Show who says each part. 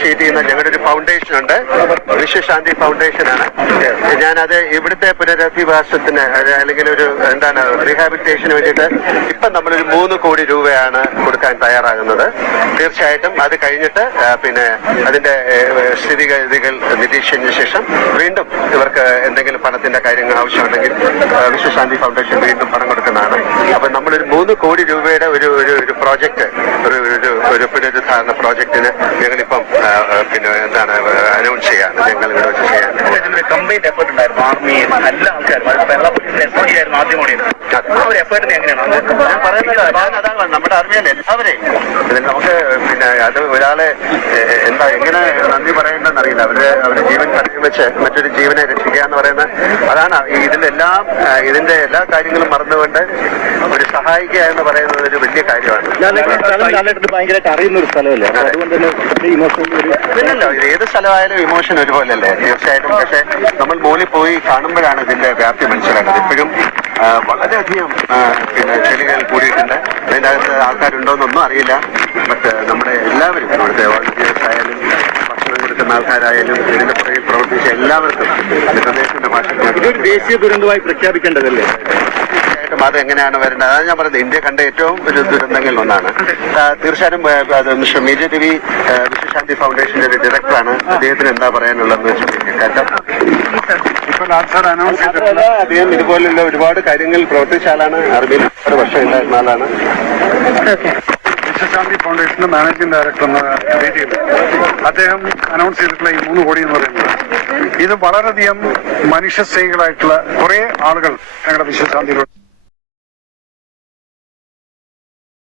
Speaker 1: Associate ചെയ്യുന്ന ഞങ്ങളുടെ ഒരു ഫൗണ്ടേഷൻ ഉണ്ട്. വിശ്വശാന്തി ഫൗണ്ടേഷൻ ആണ്. ഞാനത് ഇവിടുത്തെ പുനരധിവാസത്തിന് അല്ലെങ്കിൽ ഒരു എന്താണ് റീഹാബിലിറ്റേഷന് വേണ്ടിയിട്ട് ഇപ്പം നമ്മളൊരു മൂന്ന് കോടി രൂപയാണ് കൊടുക്കാൻ തയ്യാറാകുന്നത്. തീർച്ചയായിട്ടും അത് കഴിഞ്ഞിട്ട് പിന്നെ അതിന്റെ സ്ഥിതിഗതികൾ നിരീക്ഷിച്ചതിന് ശേഷം വീണ്ടും ഇവർക്ക് എന്തെങ്കിലും പണത്തിന്റെ കാര്യങ്ങൾ ആവശ്യമുണ്ടെങ്കിൽ വിശ്വശാന്തി ഫൗണ്ടേഷൻ വീണ്ടും പണം കൊടുക്കുന്നതാണ്. അപ്പൊ നമ്മളൊരു മൂന്ന് കോടി രൂപയുടെ ഒരു ഒരു പ്രോജക്റ്റ് ഒരു ഒരു പുനരുദ്ധാരണ പ്രോജക്റ്റിന് ഞങ്ങളിപ്പം ആ, ആ, പിന്നെ എന്താണ് അനൗൺസ് ചെയ്യാണ് ഞങ്ങൾ ഇവിടെ വെച്ച്
Speaker 2: കമ്പൈൻഡ് എഫേർട്ട് ഉണ്ടായിരുന്നു. ആർമി നല്ല ആൾക്കാർ കേരള പോലീസിന്റെ എസ് ആയിരുന്നു ആദ്യം കൂടി. ആ ഒരു എഫേർട്ടിനെ എങ്ങനെയാണ്
Speaker 1: പറയുന്നത് നമ്മുടെ ആർമിയല്ലേ എല്ലാവരെയും. ഇതിൽ നമുക്ക് പിന്നെ അത് ഒരാളെ എന്താ എങ്ങനെ നന്ദി പറയേണ്ടെന്ന് അറിയില്ല. അവർ അവരുടെ ജീവൻ പണയം വെച്ച് മറ്റൊരു ജീവനെ രക്ഷിക്കുക എന്ന് പറയുന്നത് അതാണ് ഇതിന്റെ എല്ലാം ഇതിന്റെ എല്ലാ കാര്യങ്ങളും മറന്നുകൊണ്ട് സഹായിക്കുക എന്ന് പറയുന്നത് ഒരു വലിയ കാര്യമാണ്.
Speaker 2: ഭയങ്കരമായിട്ട് അറിയുന്ന ഒരു സ്ഥലമല്ലേ? അതുകൊണ്ട് തന്നെ
Speaker 1: ഏത് സ്ഥലമായാലും ഇമോഷൻ ഒരുപോലല്ലേ തീർച്ചയായിട്ടും. പക്ഷെ നമ്മൾ മുകളിൽ പോയി കാണുമ്പോഴാണ് ഇതിന്റെ വ്യാപ്തി മനസ്സിലാക്കുന്നത് ഇപ്പോഴും വളരെയധികം പിന്നെ ചെളികൾ കൂടിയിട്ടുണ്ട്. അതിന്റെ അകത്ത് ആൾക്കാരുണ്ടോയെന്നൊന്നും അറിയില്ല. ബട്ട് നമ്മുടെ എല്ലാവരും ഇവിടുത്തെ വോളണ്ടിയേഴ്സ് ആയാലും ഭക്ഷണം കൊടുക്കുന്ന ആൾക്കാരായാലും ഇതിന്റെ പുറകിൽ പ്രവർത്തിച്ച എല്ലാവർക്കും പ്രദേശത്തിന്റെ ഭാഷ
Speaker 2: ഇതൊരു ദേശീയ ദുരന്തമായി പ്രഖ്യാപിക്കേണ്ടതല്ലേ?
Speaker 1: തീർച്ചയായിട്ടും അത് എങ്ങനെയാണ് വരുന്നത്? അതാണ് ഞാൻ പറയുന്നത് ഇന്ത്യ കണ്ട ഏറ്റവും ഒരു ദുരന്തങ്ങളിൽ ഒന്നാണ്. തീർച്ചയായിട്ടും മീഡിയ അത് മിസ്റ്റർ മേജർ രവി വിശ്വശാന്തി ഫൗണ്ടേഷന്റെ ഒരു ഡയറക്ടറാണ്. അദ്ദേഹത്തിന് എന്താ പറയാനുള്ളതെന്ന് വെച്ചിട്ടുണ്ടെങ്കിൽ അദ്ദേഹം ഇതുപോലുള്ള ഒരുപാട് കാര്യങ്ങൾ പ്രവർത്തിച്ച ആളാണ് അറബിയിൽ ഒരു വർഷം ഉണ്ടായിരുന്ന ആളാണ്.
Speaker 3: വിശ്വശാന്തി ഫൗണ്ടേഷന്റെ മാനേജിംഗ് ഡയറക്ടർ എന്ന രീതിയിൽ അദ്ദേഹം അനൗൺസ് ചെയ്തിട്ടുള്ള ഈ മൂന്ന് കോടി എന്ന് പറയുന്നത്. ഇത് വളരെയധികം മനുഷ്യസ്നേഹികളായിട്ടുള്ള കുറെ ആളുകൾ ഞങ്ങളുടെ വിശ്വശാന്തിയിലുണ്ട്.